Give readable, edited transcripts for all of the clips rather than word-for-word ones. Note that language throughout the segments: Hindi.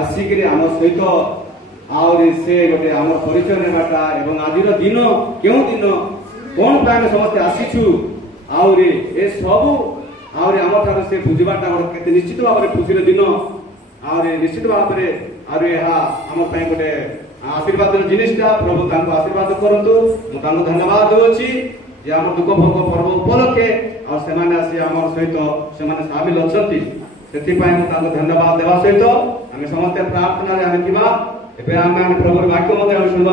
आसिक आम सहित आहरी से गोटे आम परिचय नेबाटा एवं आज दिन क्यों दिन कौन पे समस्ते आसीचु आहरी ए सबू आहरी आम ठार से बुझाटा गोटे निश्चित भाव में खुशी दिन आहरी निश्चित भाव में आहरी आम गोटे आशीर्वाद जिनिसटा प्रभु आशीर्वाद करूँ धन्यवाद दूसरी जे आम दुख भोग पर्व उपलक्षे आम सहित से सामिल अच्छा से धन्यवाद देवा सहित आम समस्त प्रार्थना प्रभु वाक्य शुणा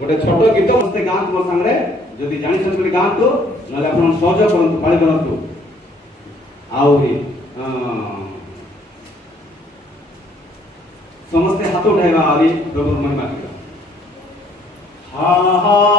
गोटे छोट गीत समस्ते गाँव मो सांगे जदि जानी गाँव ना सहयोग करूँ पाली बनतु आहरी समस्ते हाथ उठाइबा प्रभु महिमा हा हा